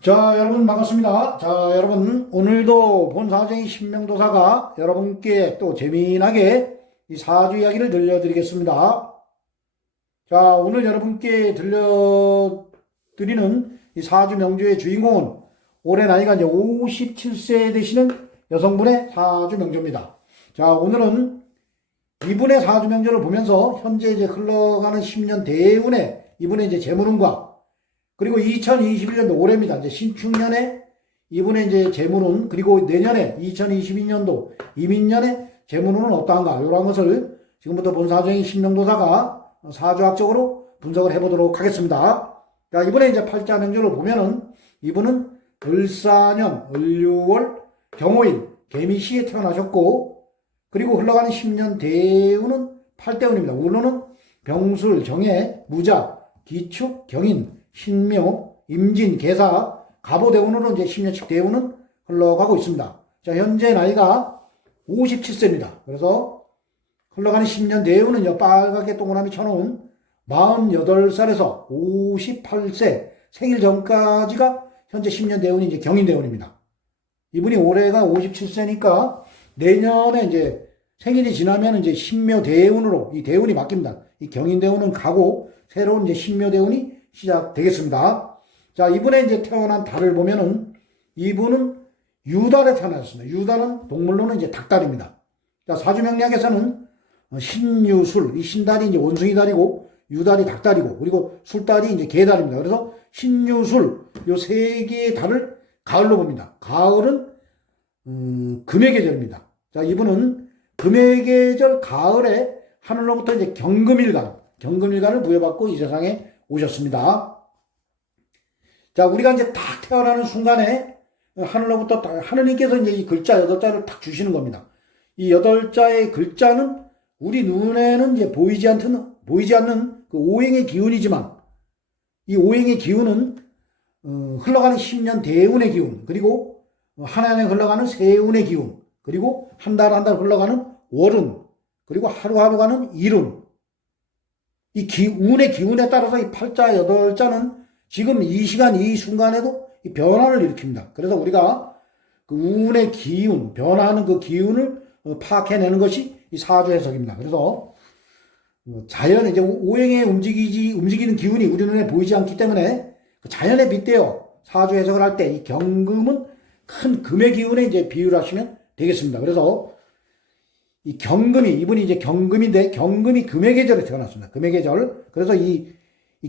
자, 여러분 반갑습니다. 자, 여러분 오늘도 본사정의 신명도사가 여러분께 또 재미나게 이 사주 이야기를 들려드리겠습니다. 자, 오늘 여러분께 들려드리는 이 사주 명조의 주인공은 올해 나이가 이제 57세 되시는 여성분의 사주 명조입니다. 자, 오늘은 이분의 사주 명조를 보면서 현재 이제 흘러가는 10년 대운의 이분의 이제 재물운과 그리고 2021년도 올해입니다. 이제 신축년에 이분의 이제 재물운, 그리고 내년에 2022년도 이민년에 재물운은 어떠한가, 이런 것을 지금부터 본사정의 신명도사가 사주학적으로 분석을 해보도록 하겠습니다. 자, 이번에 이제 팔자 명조를 보면은 이분은 을사년, 을유월, 경호일, 개미시에 태어나셨고, 그리고 흘러가는 10년 대운은 8대운입니다. 운은 병술, 정해, 무자, 기축, 경인, 신묘, 임진, 계사, 갑오대운으로 이제 10년씩 대운은 흘러가고 있습니다. 자, 현재 나이가 57세입니다. 그래서 흘러가는 10년 대운은요, 빨갛게 동그라미 쳐놓은 48살에서 58세 생일 전까지가 현재 10년 대운이 이제 경인대운입니다. 이분이 올해가 57세니까 내년에 이제 생일이 지나면 이제 신묘대운으로 이 대운이 바뀝니다. 이 경인대운은 가고 새로운 이제 신묘대운이 시작되겠습니다. 자, 이분의 이제 태어난 달을 보면은 이분은 유달에 태어났습니다. 유달은 동물로는 이제 닭달입니다. 자, 사주명리학에서는 신유술, 이 신달이 이제 원숭이 달이고 유달이 닭달이고 그리고 술달이 이제 개달입니다. 그래서 신유술 요 세 개의 달을 가을로 봅니다. 가을은 금의 계절입니다. 자, 이분은 금의 계절 가을에 하늘로부터 이제 경금일간을 부여받고 이 세상에 오셨습니다. 자, 우리가 이제 딱 태어나는 순간에 하늘로부터 하느님께서 이제 이 글자 8자를 딱 주시는 겁니다. 이 8자의 글자는 우리 눈에는 이제 보이지 않는 그 오행의 기운이지만 이 오행의 기운은 흘러가는 10년 대운의 기운, 그리고 한 해에 흘러가는 세운의 기운, 그리고 한 달 한 달 흘러가는 월운, 그리고 하루하루 가는 일운, 이 운의 기운에 따라서 이 팔자 8자는 지금 이 시간 이 순간에도 이 변화를 일으킵니다. 그래서 우리가 그 운의 기운, 변화하는 그 기운을 파악해내는 것이 이 사주 해석입니다. 그래서 자연의 이제 오행에 움직이는 기운이 우리 눈에 보이지 않기 때문에 자연에 빗대어 사주 해석을 할 때 이 경금은 큰 금의 기운에 이제 비유를 하시면 되겠습니다. 그래서 이 경금이, 이분이 이제 경금인데 경금이 금의 계절에 태어났습니다. 금의 계절. 그래서 이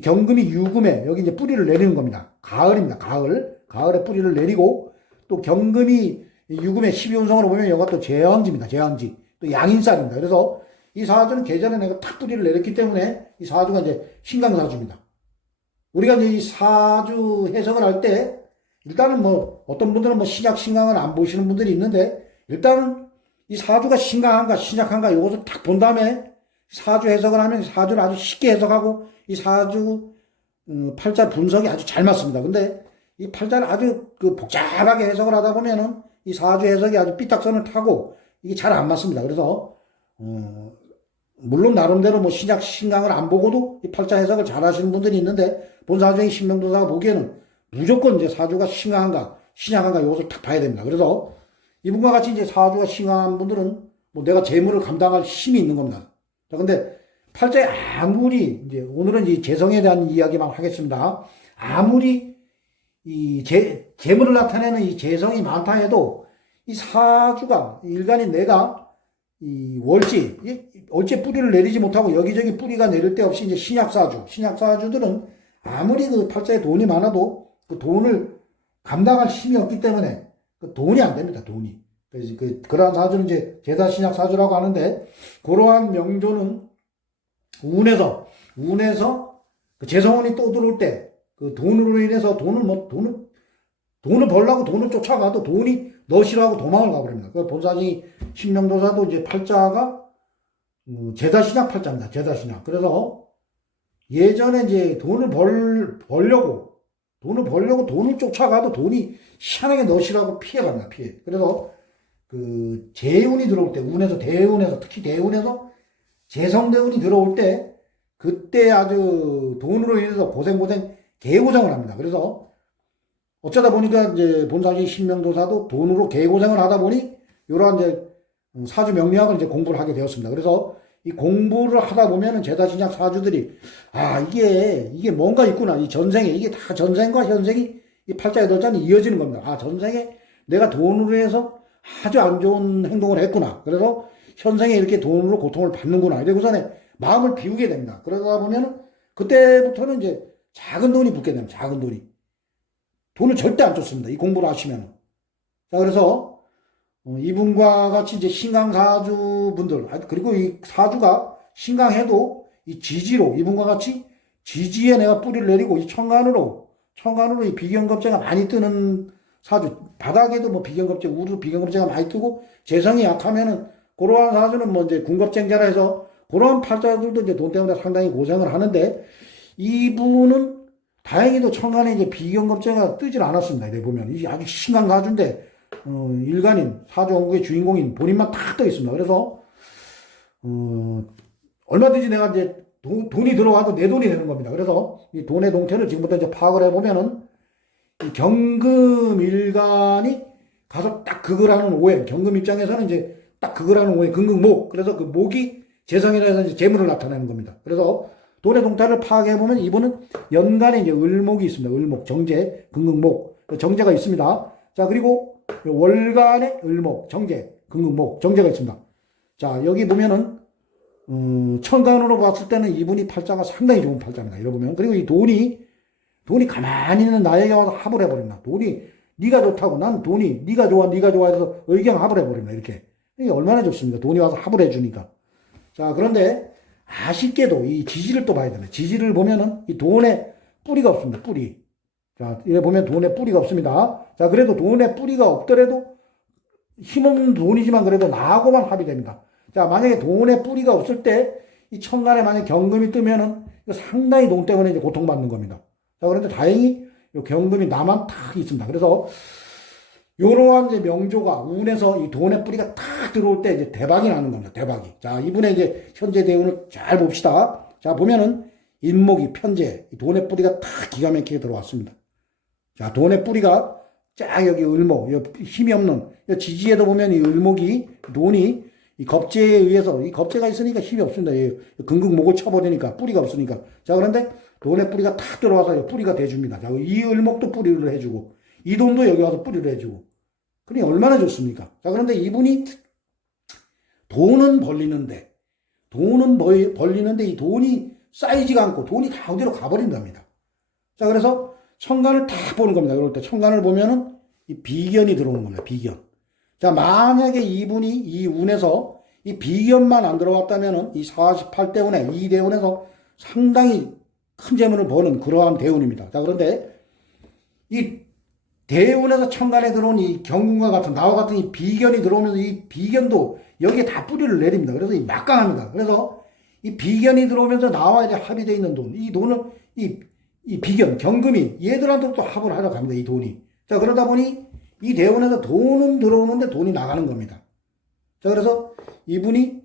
경금이 유금에 여기 이제 뿌리를 내리는 겁니다. 가을입니다. 가을에 뿌리를 내리고, 또 경금이 유금의 12운성으로 보면 여기가 또 제왕지입니다. 제왕지. 또 양인살입니다. 그래서 이 사주는 계절에 내가 탁 뿌리를 내렸기 때문에 이 사주가 이제 신강사주입니다. 우리가 이제 이 사주 해석을 할 때 일단은 뭐 어떤 분들은 뭐 신약 신강을 안 보시는 분들이 있는데, 일단은 이 사주가 신강한가 신약한가 이것을 딱 본 다음에 사주 해석을 하면 사주를 아주 쉽게 해석하고 이 사주 팔자 분석이 아주 잘 맞습니다. 근데 이 팔자를 아주 그 복잡하게 해석을 하다 보면은 이 사주 해석이 아주 삐딱선을 타고 이게 잘 안 맞습니다. 그래서 물론 나름대로 뭐 신약 신강을 안 보고도 이 팔자 해석을 잘 하시는 분들이 있는데, 본사주의 신명도사가 보기에는 무조건 이제 사주가 신강한가 신약한가 이것을 딱 봐야 됩니다. 그래서 이분과 같이 이제 사주가 신강한 분들은 뭐 내가 재물을 감당할 힘이 있는 겁니다. 자, 근데 팔자에 아무리 이제 오늘은 이 재성에 대한 이야기만 하겠습니다. 아무리 이 재물을 나타내는 이 재성이 많다 해도 이 사주가 일간인 내가 이 월지에 뿌리를 내리지 못하고 여기저기 뿌리가 내릴 데 없이 이제 신약사주들은 아무리 그 팔자에 돈이 많아도 그 돈을 감당할 힘이 없기 때문에 그 돈이 안 됩니다. 돈이. 그래서 그러한 사주는 이제 제사신약 사주라고 하는데, 그러한 명조는 운에서 그 재성운이 또 들어올 때 그 돈으로 인해서 돈을 벌려고 돈을 쫓아가도 돈이 너 싫어하고 도망을 가버립니다. 그 본사지 신명도사도 이제 팔자가 제사신약 팔자입니다. 제사신약. 그래서 예전에 이제 돈을 벌려고 돈을 쫓아가도 돈이 희한하게 너시라고 피해갑니다. 그래서 그 재운이 들어올 때, 대운에서 특히 대운에서 재성대운이 들어올 때 그때 아주 돈으로 인해서 고생 개고생을 합니다. 그래서 어쩌다 보니까 이제 본사지 신명도사도 돈으로 개고생을 하다 보니 이러한 이제 사주 명리학을 이제 공부를 하게 되었습니다. 그래서 이 공부를 하다 보면은 제자신약 사주들이 이게 뭔가 있구나. 이 전생에 이게 다 전생과 현생이 이 팔자 여덟자는 이어지는 겁니다. 전생에 내가 돈으로 해서 아주 안 좋은 행동을 했구나. 그래서 현생에 이렇게 돈으로 고통을 받는구나. 이러고서는 마음을 비우게 됩니다. 그러다 보면은 그때부터는 이제 작은 돈이 붙게 됩니다. 작은 돈이. 돈을 절대 안 쫓습니다. 이 공부를 하시면. 자, 그래서 이분과 같이 이제 신강사주 분들, 그리고 이 사주가 신강해도 이 지지로, 이분과 같이 지지에 내가 뿌리를 내리고 이 천간으로 이 비견겁제가 많이 뜨는 사주, 바닥에도 뭐 비견겁제, 우주 비견겁제가 많이 뜨고 재성이 약하면은 그러한 사주는 뭐 이제 군겁쟁자라 해서 그러한 팔자들도 이제 돈 때문에 상당히 고생을 하는데 이분은 다행히도 천간에 이제 비견겁제가 뜨질 않았습니다. 이래 보면 이게 아주 신강 사주인데 일간인 사주원국의 주인공인 본인만 딱 떠 있습니다. 그래서 얼마든지 내가 이제 돈이 들어와도 내 돈이 되는 겁니다. 그래서 이 돈의 동태를 지금부터 이제 파악을 해보면은 이 경금 일간이 가서 딱 극을 하는 오행, 경금 입장에서는 이제 딱 극을 하는 오행, 금극목. 그래서 그 목이 재성이라 해서 이제 재물을 나타내는 겁니다. 그래서 돈의 동태를 파악해보면 이분은 연간에 이제 을목이 있습니다. 을목, 정제, 금극목. 정제가 있습니다. 자, 그리고 월간에 을목, 정제, 금극목, 정제가 있습니다. 자, 여기 보면은 천간으로 봤을 때는 이분이 팔자가 상당히 좋은 팔자입니다. 이러 보면. 그리고 이 돈이 가만히 있는 나에게 와서 합을 해버린다. 돈이 네가 좋다고 난 돈이 네가 좋아 해서 의견 합을 해버린다. 이렇게. 이게 얼마나 좋습니까? 돈이 와서 합을 해주니까. 자, 그런데 아쉽게도 이 지지를 또 봐야 됩니다. 지지를 보면은 이 돈에 뿌리가 없습니다. 뿌리. 자, 이래 보면 돈에 뿌리가 없습니다. 자, 그래도 돈에 뿌리가 없더라도 힘없는 돈이지만 그래도 나하고만 합이 됩니다. 자, 만약에 돈에 뿌리가 없을 때 이 천간에 만약에 경금이 뜨면은 상당히 돈 때문에 이제 고통받는 겁니다. 자, 그런데 다행히 이 경금이 나만 탁 있습니다. 그래서 요러한 이제 명조가 운에서 이 돈의 뿌리가 탁 들어올 때 이제 대박이 나는 겁니다. 대박이. 자, 이분의 이제 현재 대운을 잘 봅시다. 자, 보면은 인목이 편재, 돈의 뿌리가 탁 기가 막히게 들어왔습니다. 자, 돈의 뿌리가 쫙 여기 을목, 힘이 없는, 지지에도 보면 이 을목이, 돈이 이 겁재에 의해서, 이 겁재가 있으니까 힘이 없습니다. 금극목을 쳐버리니까, 뿌리가 없으니까. 자, 그런데 돈의 뿌리가 탁 들어와서 뿌리가 돼줍니다. 자, 이 을목도 뿌리를 해주고, 이 돈도 여기 와서 뿌리를 해주고. 그러니 얼마나 좋습니까? 자, 그런데 이분이 돈은 벌리는데 이 돈이 쌓이지가 않고 돈이 다 어디로 가버린답니다. 자, 그래서 천간을 다 보는 겁니다. 이럴 때 천간을 보면은 이 비견이 들어오는 겁니다. 비견. 자, 만약에 이분이 이 운에서 이 비견만 안 들어왔다면은 이 48대운에 이 대운에서 상당히 큰 재물을 버는 그러한 대운입니다. 자, 그런데 이 대운에서 천간에 들어온 이 경금과 같은 나와 같은 이 비견이 들어오면서 이 비견도 여기에 다 뿌리를 내립니다. 그래서 이 막강합니다. 그래서 이 비견이 들어오면서 나와 이제 합의되어 있는 돈, 이 돈을 이 비견, 경금이 얘들한테 또 합을 하러 갑니다. 이 돈이. 자, 그러다 보니 이 대운에서 돈은 들어오는데 돈이 나가는 겁니다. 자, 그래서 이분도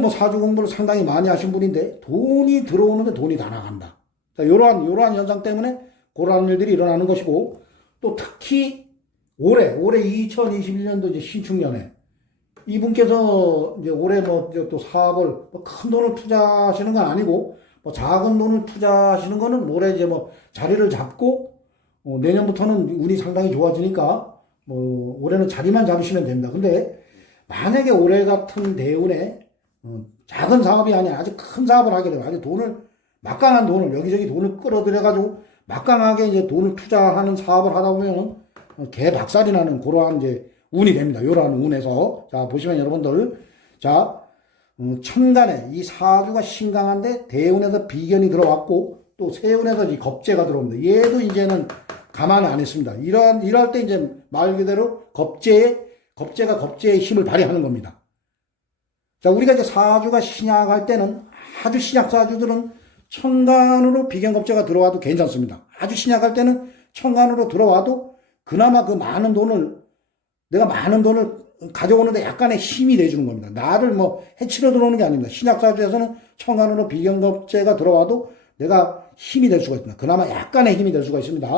뭐 사주 공부를 상당히 많이 하신 분인데 돈이 들어오는데 돈이 다 나간다. 자, 요러한 현상 때문에 그러한 일들이 일어나는 것이고, 또 특히 올해 2021년도 이제 신축년에 이분께서 이제 올해 또 사업을 큰 돈을 투자하시는 건 아니고 작은 돈을 투자하시는 거는 올해 이제 자리를 잡고 내년부터는 운이 상당히 좋아지니까 올해는 자리만 잡으시면 됩니다. 근데 만약에 올해 같은 대운에 작은 사업이 아니라 아주 큰 사업을 하게 되면 아주 막강한 돈을 여기저기 돈을 끌어들여가지고 막강하게 이제 돈을 투자하는 사업을 하다 보면 개박살이 나는 그러한 이제 운이 됩니다. 이러한 운에서. 자, 보시면 여러분들. 자, 천간에 이 사주가 신강한데 대운에서 비견이 들어왔고 또 세운에서 이 겁재가 들어옵니다. 얘도 이제는 가만히 안 있습니다. 이럴 때 이제 말 그대로 겁재가 겁재의 힘을 발휘하는 겁니다. 자, 우리가 이제 사주가 신약할 때는 아주 신약 사주들은 천간으로 비견겁재가 들어와도 괜찮습니다. 아주 신약할 때는 천간으로 들어와도 그나마 내가 많은 돈을 가져오는데 약간의 힘이 내주는 겁니다. 나를 해치려 들어오는 게 아닙니다. 신약 사주에서는 천간으로 비견겁재가 들어와도 내가 힘이 될 수가 있습니다. 그나마 약간의 힘이 될 수가 있습니다.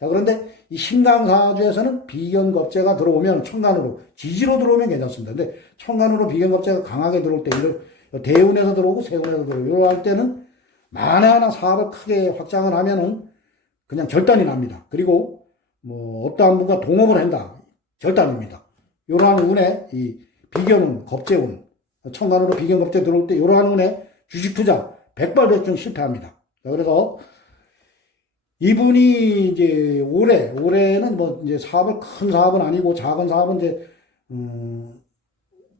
자, 그런데 이 신강사주에서는 비견겁재가 들어오면 천간으로, 지지로 들어오면 괜찮습니다. 근데 천간으로 비견겁재가 강하게 들어올 때, 이걸 대운에서 들어오고 세운에서 들어오고, 이럴 때는 만에 하나 사업을 크게 확장을 하면은 그냥 결단이 납니다. 그리고 뭐 어떠한 분과 동업을 한다. 결단입니다. 이러한 운에 이 비견운, 겁재운, 천간으로 비견겁재 들어올 때 이러한 운에 주식 투자 백발백중 실패합니다. 자, 그래서 이분이 이제 올해는 뭐 이제 큰 사업은 아니고 작은 사업은 이제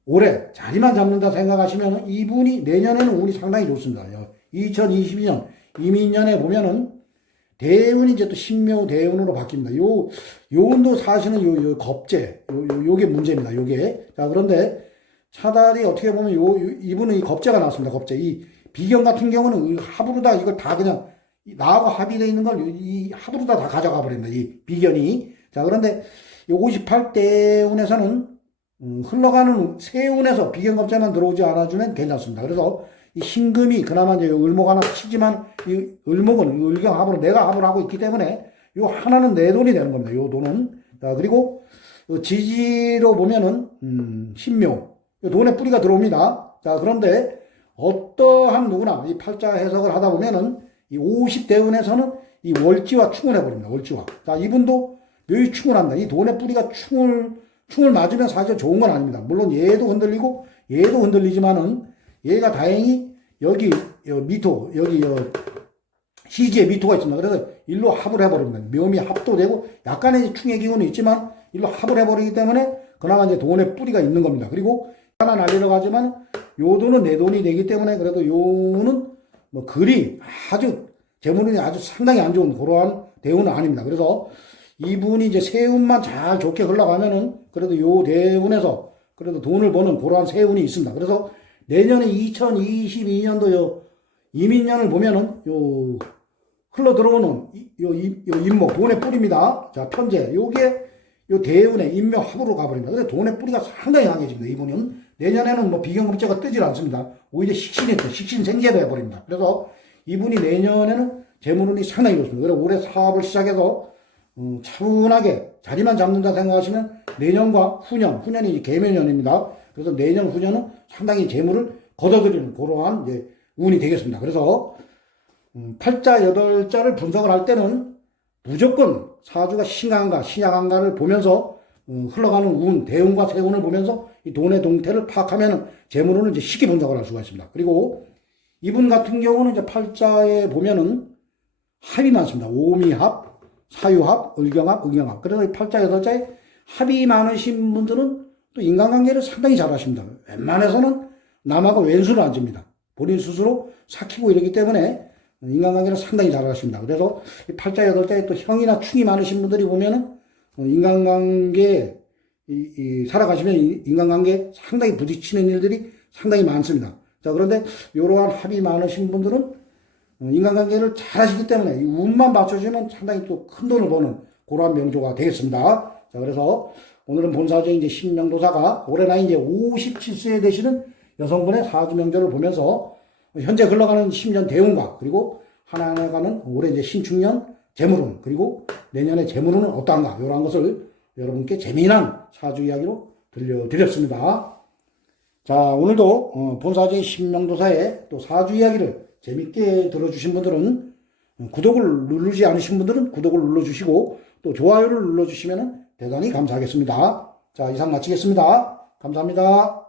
올해 자리만 잡는다 생각하시면 이분이 내년에는 운이 상당히 좋습니다. 2022년 이민년에 보면은 대운이 이제 또 신묘 대운으로 바뀝니다. 요 운도 사실은 요 겁재, 요게 문제입니다. 요게. 자, 그런데 차달이 어떻게 보면 이분은 이 겁재가 나왔습니다. 겁재. 이 비견 같은 경우는 합으로 다 이걸 다 그냥 나하고 합의되어 있는 걸 이 합으로 다 가져가 버립니다. 이 비견이. 자, 그런데 이 58대운에서는 흘러가는 세운에서 비견 겁재만 들어오지 않아주면 괜찮습니다. 그래서 이 신금이 그나마 이제 을목 하나 치지만 이 을목은 을경 합으로 내가 합을 하고 있기 때문에 요 하나는 내 돈이 되는 겁니다. 요 돈은. 자, 그리고 지지로 보면은 신묘. 요 돈의 뿌리가 들어옵니다. 자, 그런데 어떠한 누구나 이 팔자 해석을 하다 보면은 이 50대운에서는 이 월지와 충을 해버립니다. 월지와. 자, 이분도 묘히 충을 한다. 이 돈의 뿌리가 충을 맞으면 사실 좋은 건 아닙니다. 물론 얘도 흔들리고 얘도 흔들리지만은 얘가 다행히 여기 미토, 여기 시지에 미토가 있습니다. 그래서 일로 합을 해버립니다. 묘미 합도 되고 약간의 충의 기운이 있지만 일로 합을 해버리기 때문에 그나마 이제 돈의 뿌리가 있는 겁니다. 그리고 하나 날리러 가지만 요 돈은 내 돈이 되기 때문에 그래도 요는 뭐 그리 아주 재물운이 아주 상당히 안 좋은 그러한 대운은 아닙니다. 그래서 이분이 이제 세운만 잘 좋게 흘러가면은 그래도 요 대운에서 그래도 돈을 버는 그러한 세운이 있습니다. 그래서 내년에 2022년도 요 이민년을 보면은 요 흘러 들어오는 요 인목 돈의 뿌리입니다. 자, 편재 요게 요 대운의 인묘 합으로 가버립니다. 그래서 돈의 뿌리가 상당히 강해집니다. 이분은 내년에는 뭐 비견급제가 뜨질 않습니다. 오히려 식신생재가 해버립니다. 그래서 이분이 내년에는 재물운이 상당히 좋습니다. 그래서 올해 사업을 시작해서 차분하게 자리만 잡는다 생각하시면 내년과 후년이 이제 개묘년입니다. 그래서 내년 후년은 상당히 재물을 걷어들이는 그러한 이제 운이 되겠습니다. 그래서 팔자 8자를 분석을 할 때는 무조건 사주가 신강한가 신약한가를 보면서 흘러가는 운, 대운과 세운을 보면서 이 돈의 동태를 파악하면 재물운을 이제 쉽게 분석을 할 수가 있습니다. 그리고 이분 같은 경우는 이제 팔자에 보면은 합이 많습니다. 오미합, 사유합, 을경합, 응경합. 그래서 이 팔자 8자에 합이 많으신 분들은 또 인간관계를 상당히 잘 하십니다. 웬만해서는 남하고 왼수를 안 집니다. 본인 스스로 삭히고 이러기 때문에 인간관계를 상당히 잘 하십니다. 그래서 이 팔자 8자에 또 형이나 충이 많으신 분들이 보면은 인간관계, 살아가시면 인간관계에 상당히 부딪히는 일들이 상당히 많습니다. 자, 그런데 이러한 합이 많으신 분들은 인간관계를 잘 하시기 때문에 이 운만 받쳐주면 상당히 또 큰 돈을 버는 그러한 명조가 되겠습니다. 자, 그래서 오늘은 본사주의 이제 신명도사가 올해 나이 이제 57세 되시는 여성분의 사주명절을 보면서 현재 흘러가는 10년 대운과 그리고 하나하나 가는 올해 이제 신축년 재물운 그리고 내년의 재물운은 어떠한가 이러한 것을 여러분께 재미난 사주 이야기로 들려드렸습니다. 자, 오늘도 본사주의 신명도사의 또 사주 이야기를 재밌게 들어주신 분들은 구독을 누르지 않으신 분들은 구독을 눌러주시고 또 좋아요를 눌러주시면 대단히 감사하겠습니다. 자, 이상 마치겠습니다. 감사합니다.